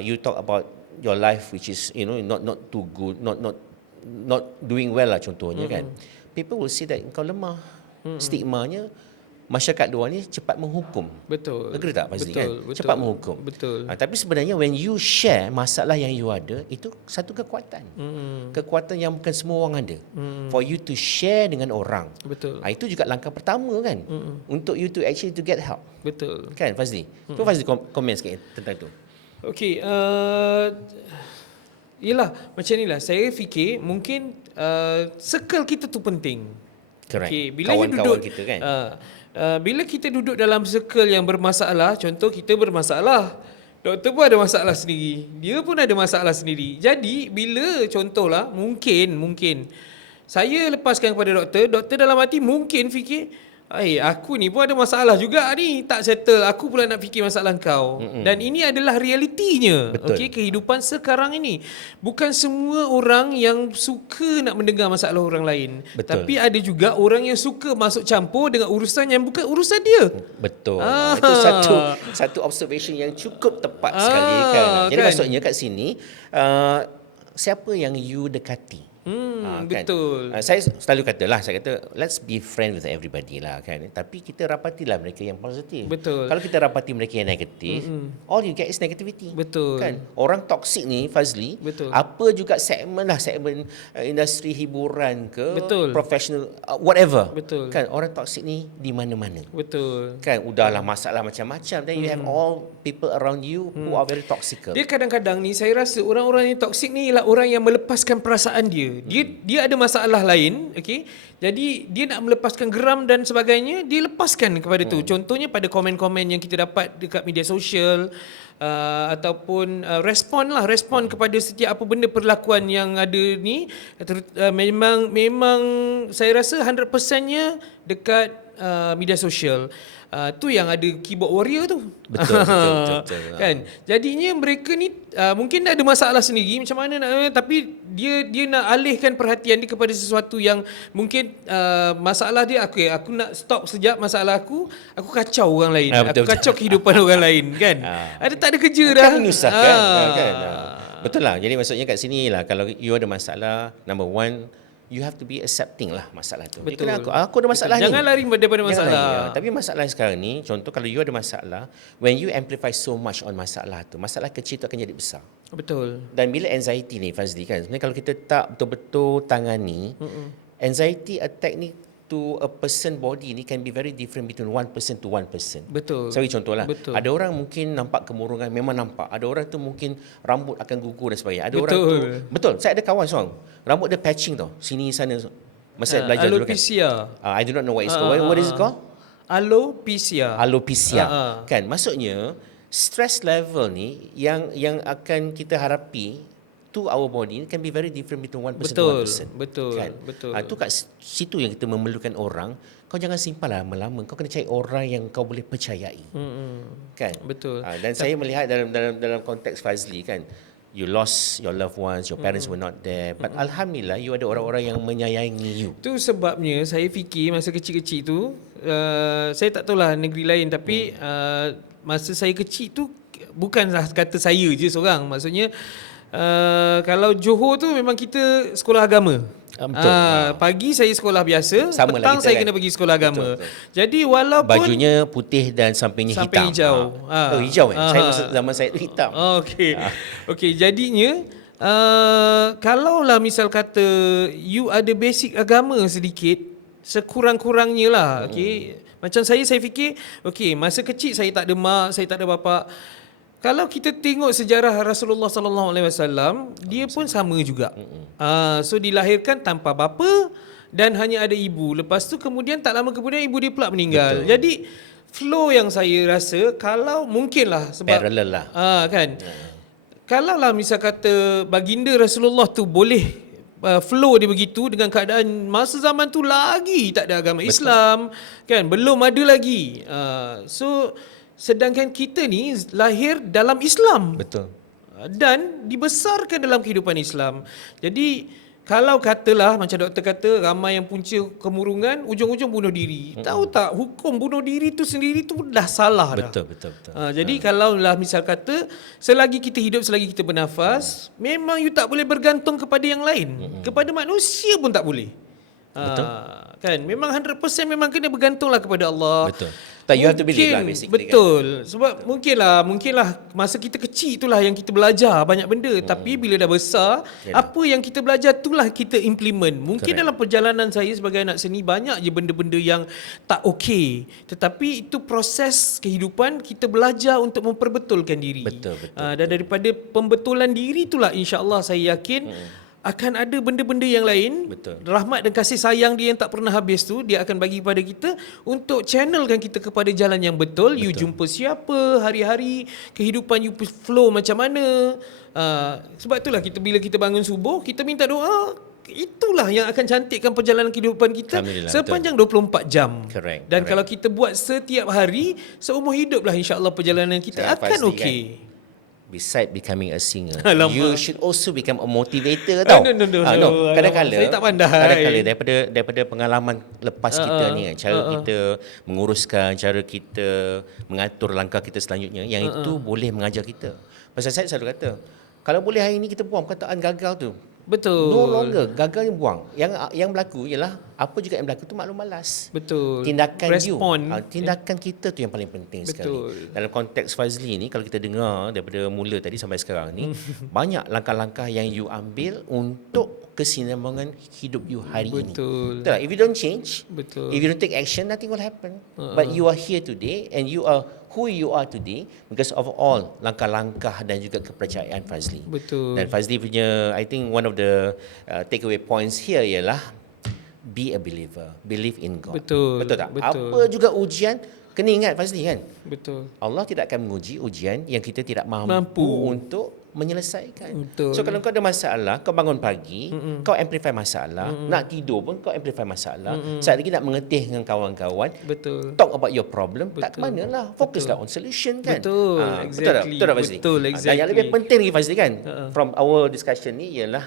you talk about your life which is not too good, not doing well lah contohnya kan. People will say that kau lemah. Stigmanya masyarakat luar ni cepat menghukum. Betul. Agree tak Fazli kan? Betul. Cepat menghukum. Betul. Tapi sebenarnya when you share masalah yang you ada, itu satu kekuatan. Kekuatan yang bukan semua orang ada. For you to share dengan orang. Betul. Itu juga langkah pertama kan. Untuk you to actually to get help. Betul. Kan Fazli? Tu Fazli komen sikit tentang tu. Okey, yelah macam ni lah. Saya fikir mungkin circle kita tu penting. Correct. Okay, bila kawan-kawan kita kan. Bila kita duduk dalam circle yang bermasalah, contoh kita bermasalah, doktor pun ada masalah sendiri, dia pun ada masalah sendiri. Jadi bila contohlah mungkin saya lepaskan kepada doktor dalam hati mungkin fikir, Aku ni pun ada masalah juga ni, tak settle. Aku pula nak fikir masalah kau. Dan ini adalah realitinya. Betul. Okey, kehidupan sekarang ini. Bukan semua orang yang suka nak mendengar masalah orang lain. Betul. Tapi ada juga orang yang suka masuk campur dengan urusan yang bukan urusan dia. Betul. Ah. Itu satu observation yang cukup tepat sekali kan. Jadi kan? maksudnya kat sini siapa yang you dekati? betul. Saya selalu katalah, saya kata let's be friend with everybody lah kan. Tapi kita rapatilah mereka yang positif. Betul. Kalau kita rapati mereka yang negatif, all you get is negativity. Betul. Kan? Orang toksik ni Fazli, Betul. apa juga segmen industri hiburan ke, Betul. professional whatever. Betul. Kan orang toksik ni di mana-mana. Betul. Kan udahlah masalah macam-macam, then you have all people around you who are very toxic. Dia kadang-kadang ni saya rasa orang-orang yang toksik ni ialah orang yang melepaskan perasaan dia. Dia ada masalah lain, okey. Jadi dia nak melepaskan geram dan sebagainya, dia lepaskan kepada tu. Contohnya pada komen-komen yang kita dapat dekat media sosial ataupun respon kepada setiap apa benda perlakuan yang ada ni, memang saya rasa 100%-nya dekat media sosial. Tu yang ada keyboard warrior tu. Betul. Kan? Jadinya mereka ni mungkin ada masalah sendiri macam mana nak, tapi dia nak alihkan perhatian dia kepada sesuatu yang mungkin masalah dia. Aku nak stop sekejap masalah aku kacau orang lain. Betul, aku kacau kehidupan orang lain kan. Ada tak ada kerja dah. Kan menyusahkan kan. Betul lah. Jadi maksudnya kat sini lah, kalau you ada masalah, number one, you have to be accepting lah masalah tu. Betul. Aku ada masalah ni. Jangan lari daripada Jangan masalah. lari, ya. Tapi masalah sekarang ni, contoh kalau you ada masalah, when you amplify so much on masalah tu, masalah kecil tu akan jadi besar. Betul. Dan bila anxiety ni Fazli kan, sebenarnya kalau kita tak betul-betul tangani, anxiety attack ni to a person body ni can be very different between one person to one person. Betul. Saya bagi contoh lah. Betul. Ada orang mungkin nampak kemurungan, memang nampak. Ada orang tu mungkin rambut akan gugur dan sebagainya. Ada Betul. orang tu, betul. Saya ada kawan seorang, rambut dia patching tau, sini sana. Masa belajar dulu kan. Alopecia. I do not know what it's called. What is it called? Alopecia. Alopecia. Kan, maksudnya stress level ni yang akan kita harapi to our body can be very different between one person to one person. Betul. Kan? Betul. Tu kat situ yang kita memerlukan orang. Kau jangan simpan lama-lama. Kau kena cari orang yang kau boleh percayai. Kan? Betul. Dan saya melihat dalam konteks Fazli kan, you lost your loved ones, your parents were not there, but alhamdulillah you ada orang-orang yang menyayangi you. Tu sebabnya saya fikir masa kecil-kecil tu, saya tak tahulah negeri lain, tapi masa saya kecil tu bukanlah kata saya je seorang. Maksudnya kalau Johor tu memang kita sekolah agama. Betul. Pagi saya sekolah biasa, Sama lah petang kita saya kan. kena pergi sekolah agama. Betul. Jadi walaupun Bajunya putih dan sampingnya sampai hitam. hijau. Oh, hijau kan? Saya masa zaman saya tu hitam. Okey. Okey, jadinya kalaulah misal kata you ada basic agama sedikit, sekurang-kurangnya lah, okey. Macam saya fikir, okey, masa kecil saya tak ada mak, saya tak ada bapa. Kalau kita tengok sejarah Rasulullah sallallahu alaihi wasallam, dia pun sama juga. So dilahirkan tanpa bapa dan hanya ada ibu. Lepas tu kemudian tak lama kemudian ibu dia pula meninggal. Betul. Jadi flow yang saya rasa kalau mungkinlah sebab Parallel lah. kan. Kalau lah misal kata baginda Rasulullah tu boleh flow dia begitu dengan keadaan masa zaman tu lagi tak ada agama Islam, kan, belum ada lagi. So sedangkan kita ni lahir dalam Islam. Betul. Dan dibesarkan dalam kehidupan Islam. Jadi kalau katalah macam doktor kata ramai yang punca kemurungan ujung-ujung bunuh diri. Tahu tak hukum bunuh diri tu sendiri tu dah salah dah. Betul. Jadi kalau lah misal kata selagi kita hidup, selagi kita bernafas, memang you tak boleh bergantung kepada yang lain. Kepada manusia pun tak boleh. Betul. Kan, memang 100% memang kena bergantunglah kepada Allah. Betul. Tak, you have to believe lah basically. Betul. Sebab mungkinlah masa kita kecil itulah yang kita belajar banyak benda. Tapi bila dah besar, apa yang kita belajar itulah kita implement. Mungkin Correct. dalam perjalanan saya sebagai anak seni banyak je benda-benda yang tak okey. Tetapi itu proses kehidupan, kita belajar untuk memperbetulkan diri. Betul. Dan daripada pembetulan diri itulah insya-Allah saya yakin akan ada benda-benda yang lain. Betul. Rahmat dan kasih sayang dia yang tak pernah habis tu, dia akan bagi kepada kita untuk channelkan kita kepada jalan yang betul. You jumpa siapa, hari-hari kehidupan you flow macam mana. Sebab itulah bila kita bangun subuh, kita minta doa, itulah yang akan cantikkan perjalanan kehidupan kita Alhamdulillah, sepanjang 24 jam. Correct, Dan correct. kalau kita buat setiap hari, seumur hiduplah insya-Allah perjalanan kita Saya akan pasti okey. Beside becoming a singer, Alamak. you should also become a motivator tau. No. Kadang-kadang Saya tak pandai. Kadang-kadang daripada pengalaman lepas kita ni kan, cara kita menguruskan, cara kita mengatur langkah kita selanjutnya, yang itu boleh mengajar kita. Pasal saya selalu kata, kalau boleh hari ni kita buang perkataan gagal tu. Betul. No longer gagal ni buang. Yang berlaku ialah apa juga yang berlaku tu maklum malas. Betul. Tindakan Respon. tindakan kita tu yang paling penting sekali. Betul. Dalam konteks Fazli ni, kalau kita dengar daripada mula tadi sampai sekarang ni, banyak langkah-langkah yang you ambil untuk kesinambungan hidup you hari ini. Betul. Betul tak? If you don't change, Betul. if you don't take action, nothing will happen. But you are here today and you are who you are today because of all langkah-langkah dan juga kepercayaan Fazli. Betul. Dan Fazli punya, I think one of the takeaway points here ialah be a believer, believe in God. Betul. Betul tak? Betul. Apa juga ujian, kena ingat Fazli kan, Betul. Allah tidak akan menguji ujian yang kita tidak mampu, Mampu. untuk menyelesaikan. Betul. So kalau kau ada masalah, kau bangun pagi, kau amplify masalah, nak tidur pun kau amplify masalah, saat lagi nak mengetih dengan kawan-kawan, Betul. talk about your problem, tak ke Betul. mana lah. Fokuslah on solution kan. Betul, Betul tak? exactly. Betul tak Fazli? Betul, Dan yang exactly. lebih penting lagi Fazli kan, from our discussion ni ialah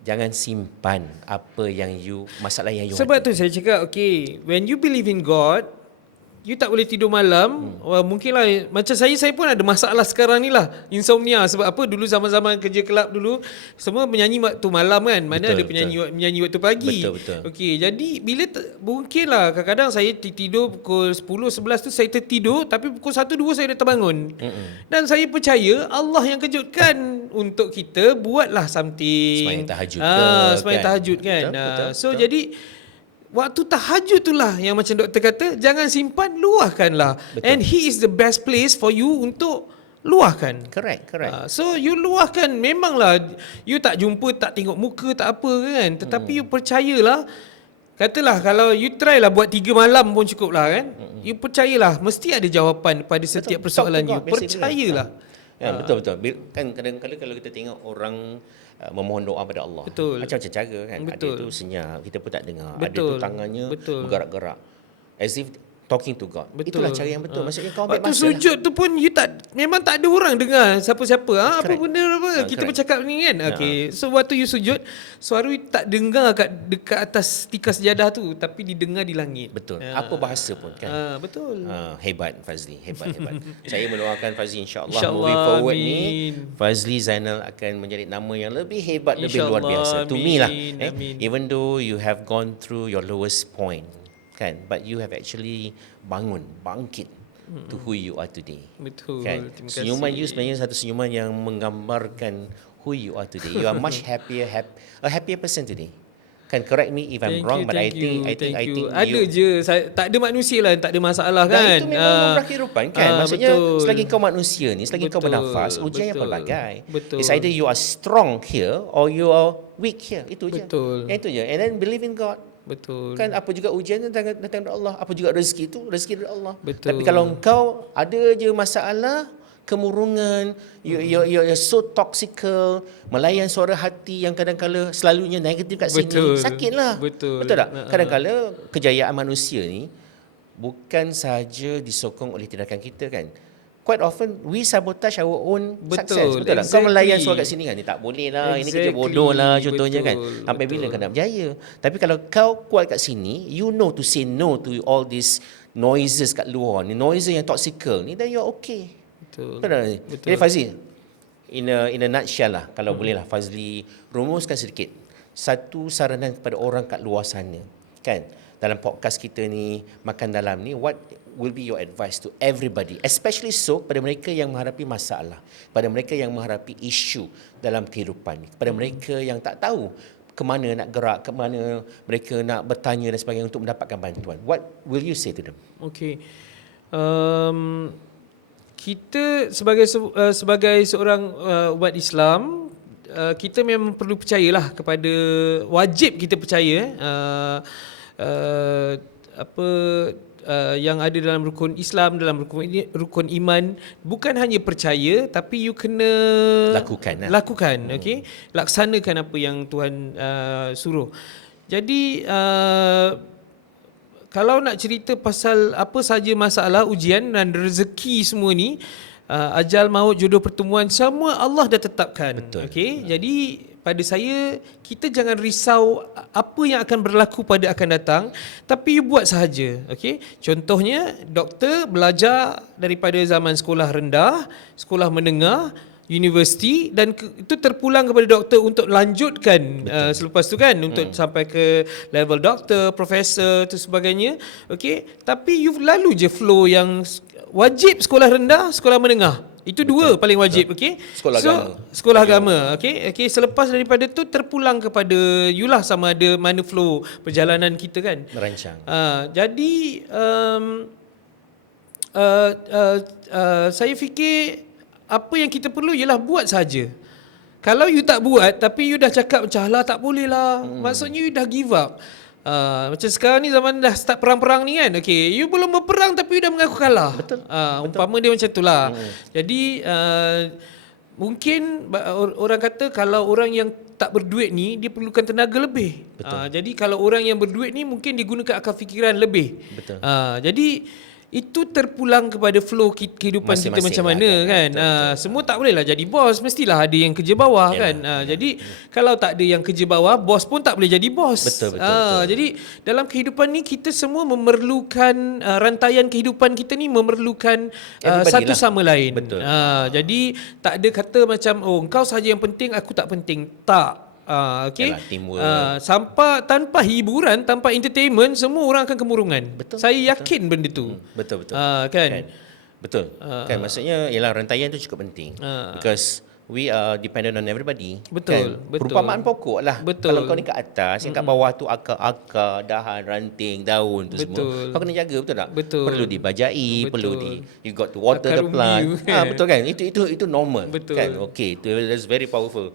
jangan simpan apa yang you, masalah yang you Sebab hadapi. tu saya cakap, okay, when you believe in God, you tak boleh tidur malam. Wah, mungkinlah macam saya pun ada masalah sekarang ni lah, insomnia. Sebab apa, dulu zaman-zaman kerja kelab dulu semua menyanyi waktu malam kan, mana Betul, ada menyanyi waktu pagi. Betul. Okey, jadi bila mungkinlah kadang-kadang saya tidur pukul 10 11 tu saya tertidur, tapi pukul 1 2 saya dah terbangun. Dan saya percaya Allah yang kejutkan untuk kita buatlah something. Sembahyang tahajud ke, sembahyang kan? tahajud kan. Betul. So jadi waktu tahajud itulah yang macam doktor kata, jangan simpan, luahkanlah. Betul. And he is the best place for you untuk luahkan. Correct. So you luahkan, memanglah you tak jumpa, tak tengok muka, tak apa kan, tetapi you percayalah. Katalah kalau you try lah buat 3 malam pun cukup lah kan. You percayalah mesti ada jawapan pada setiap persoalan you. Talk to God, basically. Percayalah. Ya, betul. Kan kadang-kadang kalau kita tengok orang memohon doa pada Allah, Betul. macam-macam cara kan. Betul. Ada tu senyap, kita pun tak dengar. Ada Betul. tu tangannya Betul. bergerak-gerak, as if talking to God. Betul. Itulah cara yang betul. Maksudnya kau ambil Waktu masa sujud tu pun you tak, memang tak ada orang dengar siapa-siapa. Apa Correct. benda apa kita Correct. bercakap ni kan. Okay. So waktu you sujud, suara you tak dengar dekat atas tikar sejadah tu, tapi didengar di langit. Betul. Apa bahasa pun kan. Betul. Hebat Fazli, hebat. Saya mendoakan Fazli insya-Allah InsyaAllah, moving forward ni amin. Fazli Zainal akan menjadi nama yang lebih hebat, lebih luar InsyaAllah, biasa. To me lah. amin. Even though you have gone through your lowest point kan, but you have actually bangkit to who you are today. Betul. Kan? Terima Senyuman kasih. you sebenarnya satu senyuman yang menggambarkan who you are today. You are much a happier person today. Kan, correct me if I'm wrong, but I think ada you, je, tak ada manusia lah, tak ada masalah dan kan. itu memang lumrah kehidupan kan. Maksudnya betul. selagi kau manusia ni, selagi kau Betul, bernafas, ujian yang betul, pelbagai. betul. It's either you are strong here or you are weak here. Itu je. Betul. Yang itu je. And then believe in God. Betul. Kan apa juga ujian datang dari Allah, apa juga rezeki itu rezeki dari Allah. Betul. Tapi kalau engkau ada je masalah, kemurungan, you're so toxical, melayan suara hati yang kadang-kala selalunya negatif kat sini, Betul. sakitlah. Betul. Betul tak? Kadang-kala kejayaan manusia ni bukan sahaja disokong oleh tindakan kita kan. Quite often we sabotage our own success. Betul tak? Kau melayan suara kat sini kan, ni tak boleh lah, ini kerja Exactly. bodoh lah contohnya kan. Betul, Sampai bila betul. kau nak berjaya? Tapi kalau kau kuat kat sini, you know to say no to all these noises kat luar ni, noises yang toxical ni, then you're okay. Betul. Betul tak? Betul. Jadi Fazli, in a nutshell lah, kalau boleh lah Fazli rumuskan sedikit satu saranan kepada orang kat luar sana kan, dalam podcast kita ni Makan Dalam ni, what will be your advice to everybody, especially so pada mereka yang menghadapi masalah, pada mereka yang menghadapi isu dalam kehidupan ni, pada mereka yang tak tahu ke mana nak gerak, ke mana mereka nak bertanya dan sebagainya untuk mendapatkan bantuan. What will you say to them? Okey. Kita sebagai seorang umat Islam, kita memang perlu percayalah kepada, wajib kita percaya yang ada dalam rukun Islam, dalam rukun iman, bukan hanya percaya tapi you kena lakukan, okey, laksanakan apa yang Tuhan suruh. Jadi kalau nak cerita pasal apa saja masalah, ujian dan rezeki semua ni, ajal, maut, jodoh, pertemuan, semua Allah dah tetapkan. Okey, jadi pada saya, kita jangan risau apa yang akan berlaku pada akan datang, tapi you buat sahaja. Okey, contohnya doktor belajar daripada zaman sekolah rendah, sekolah menengah, universiti, dan itu terpulang kepada doktor untuk lanjutkan selepas tu kan, untuk sampai ke level doktor, profesor tu sebagainya. Okey, tapi you lalu je flow yang wajib sekolah rendah, sekolah menengah. Itu dua paling wajib, okey. Sekolah agama, okey. Okey, selepas daripada tu terpulang kepada you lah, sama ada mana flow perjalanan kita kan. Merancang. Jadi saya fikir apa yang kita perlu ialah buat saja. Kalau you tak buat tapi you dah cakap macam lah tak boleh lah, maksudnya you dah give up. Macam sekarang ni zaman dah start perang-perang ni kan. Okay, you belum berperang tapi you dah mengaku kalah. Betul. Umpama dia macam tu lah. Jadi mungkin orang kata kalau orang yang tak berduit ni dia perlukan tenaga lebih. Jadi kalau orang yang berduit ni mungkin digunakan akal fikiran lebih. Betul. Jadi itu terpulang kepada flow kehidupan kita macam mana kan. Betul. Semua tak bolehlah jadi bos, mestilah ada yang kerja bawah kan. Jadi kalau tak ada yang kerja bawah, bos pun tak boleh jadi bos. Betul. Jadi dalam kehidupan ni kita semua memerlukan rantaian kehidupan kita ni memerlukan satu sama lain. Betul. Jadi tak ada kata macam engkau sahaja yang penting, aku tak penting. Tak. Okay. Tanpa hiburan, tanpa entertainment, semua orang akan kemurungan. Saya yakin benda tu. Betul. Kan? Betul. Kan maksudnya ialah rantaian tu cukup penting. Because we are dependent on everybody. Betul. Kan? Perumpamaan pokok lah. Betul. Kalau kau ni kat atas, yang kat bawah tu akar-akar, dahan, ranting, daun tu semua. Kau kena jaga, betul tak? Betul. Perlu dibajai, you got to water the plant. Betul kan? Itu normal. Betul. Kan? Okay, that's very powerful.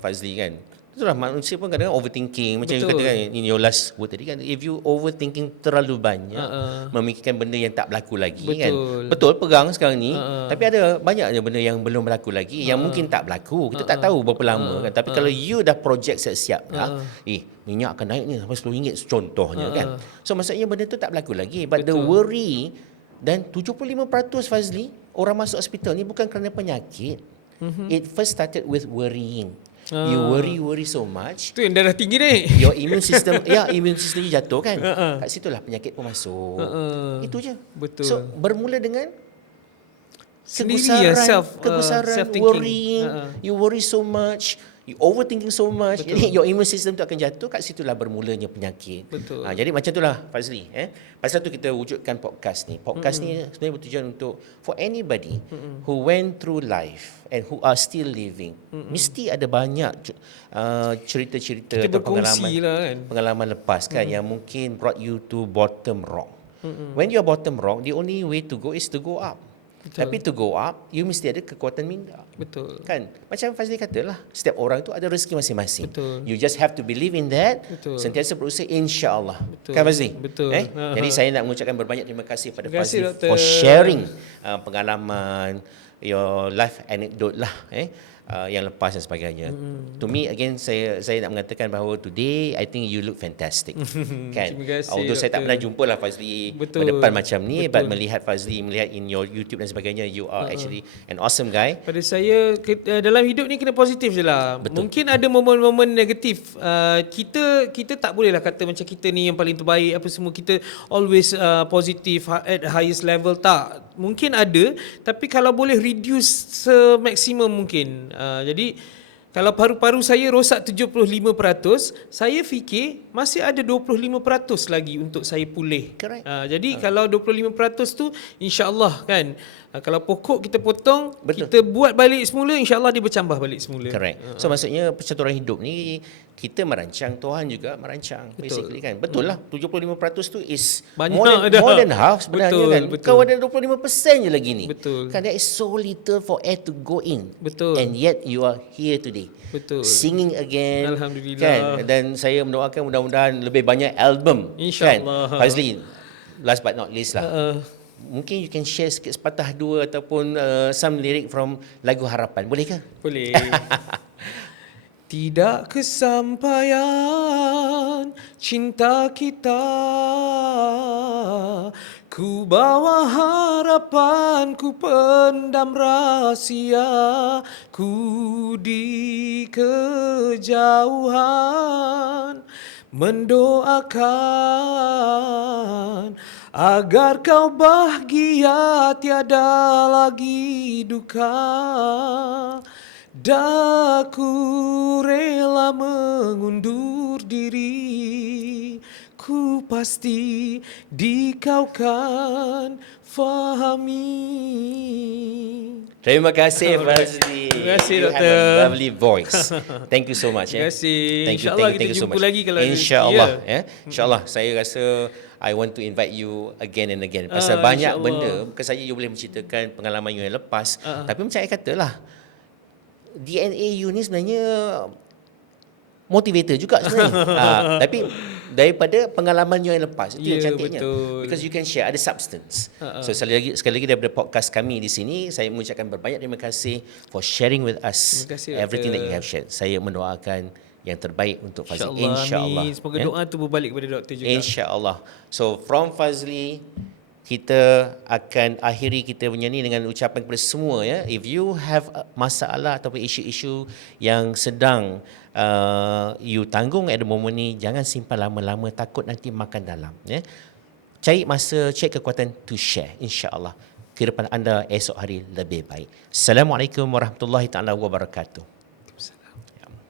Fazli kan. Itulah manusia pun kadang-kadang overthinking. Macam you kata kan in your last word tadi kan, if you overthinking terlalu banyak, memikirkan benda yang tak berlaku lagi. Kan. Betul, pegang sekarang ni. Tapi ada banyaknya benda yang belum berlaku lagi, yang mungkin tak berlaku. Kita tak tahu berapa lama kan. Tapi kalau you dah project siap-siap dah, minyak akan naik ni sampai RM10 contohnya kan. So maksudnya benda tu tak berlaku lagi. But the worry, dan 75% Fazli, orang masuk hospital ni bukan kerana penyakit. It first started with worrying. You worry so much. Tu yang darah tinggi ni. Your immune system, immune system jatuh kan. Kat situlah penyakit pun masuk. Itu je. Betul. So bermula dengan sendiri kegusaran, worrying. You worry so much, you overthinking so much. Jadi your immune system tu akan jatuh. Kat situlah bermulanya penyakit. Betul. Jadi macam itulah Fazli. Pasal tu kita wujudkan podcast ni. Podcast ni sebenarnya bertujuan untuk for anybody who went through life and who are still living. Mesti ada banyak cerita-cerita atau pengalaman lepas kan yang mungkin brought you to bottom rock. When you are bottom rock, the only way to go is to go up. Betul. Tapi to go up, you mesti ada kekuatan minda. Betul. Kan? Macam Fazli katalah, setiap orang tu ada rezeki masing-masing. Betul. You just have to believe in that. Betul. Sentiasa berusaha, insya-Allah. Betul. Kan Fazli? Betul. Jadi saya nak mengucapkan berbanyak terima kasih pada Fazli Doktor. for sharing pengalaman, your life anecdote lah. Yang lepas dan sebagainya. To me again, saya nak mengatakan bahawa today I think you look fantastic. Kan? Terima kasih, although saya tak pernah jumpa lah Fazli berdepan macam ni, but melihat Fazli, melihat in your YouTube dan sebagainya, you are actually an awesome guy. Pada saya dalam hidup ni kena positif je lah. Mungkin ada momen-momen negatif. Kita tak boleh lah kata macam kita ni yang paling terbaik apa semua, kita always positif at highest level. Tak. Mungkin ada, tapi kalau boleh reduce semaksimum mungkin. Jadi kalau paru-paru saya rosak 75%, saya fikir masih ada 25% lagi untuk saya pulih. Jadi kalau 25% tu insya-Allah kan, kalau pokok kita potong, kita buat balik semula, insya-Allah dia bercambah balik semula. Correct. So maksudnya percaturan hidup ni kita merancang, Tuhan juga merancang. Basically kan. Betul lah, 75% tu is more than half sebenarnya kan. Kau ada 25% je lagi ni. Betul. Kan there is so little for air to go in. Betul. And yet you are here today. Betul. Singing again. Alhamdulillah. Kan? Dan saya mendoakan mudah-mudahan lebih banyak album. InsyaAllah. Kan? Fazli, last but not least lah. Mungkin you can share sikit sepatah dua ataupun some lyric from lagu Harapan. Boleh ke? Boleh. Tidak kesampaian cinta kita, ku bawa harapan, ku pendam rahsia, ku di kejauhan mendoakan agar kau bahagia, tiada lagi duka. Daku rela mengundur diri, ku pasti di kau kan fahami. Terima kasih Fazli. Terima kasih, You Doktor. have a lovely voice. Thank you so much. Terima kasih. Thank you, InsyaAllah thank you, kita thank you so jumpa much. lagi kalau ada rezeki, InsyaAllah. ya. InsyaAllah. Saya rasa I want to invite you again and again. Pasal banyak insyaAllah. benda. Bukan saja you boleh menceritakan pengalaman you yang lepas. Tapi macam saya katalah, DNA you ni sebenarnya motivator juga sebenarnya. Tapi daripada pengalaman you yang lepas, itu yang Ya, cantiknya. betul. Because you can share, ada substance. So sekali lagi daripada podcast kami di sini, saya mengucapkan berbanyak terima kasih for sharing with us Terima kasih, everything that Doktor. you have shared. Saya mendoakan yang terbaik untuk Fazli. InsyaAllah. Amin. Semoga Ya? doa tu berbalik kepada doktor juga. InsyaAllah. So from Fazli, kita akan akhiri kita punya ni dengan ucapan kepada semua, ya. If you have masalah ataupun isu-isu yang sedang you tanggung at the moment ni, jangan simpan lama-lama, takut nanti makan dalam, ya. Cari masa, cari kekuatan to share, insya-Allah kehidupan anda esok hari lebih baik. Assalamualaikum warahmatullahi taala wabarakatuh.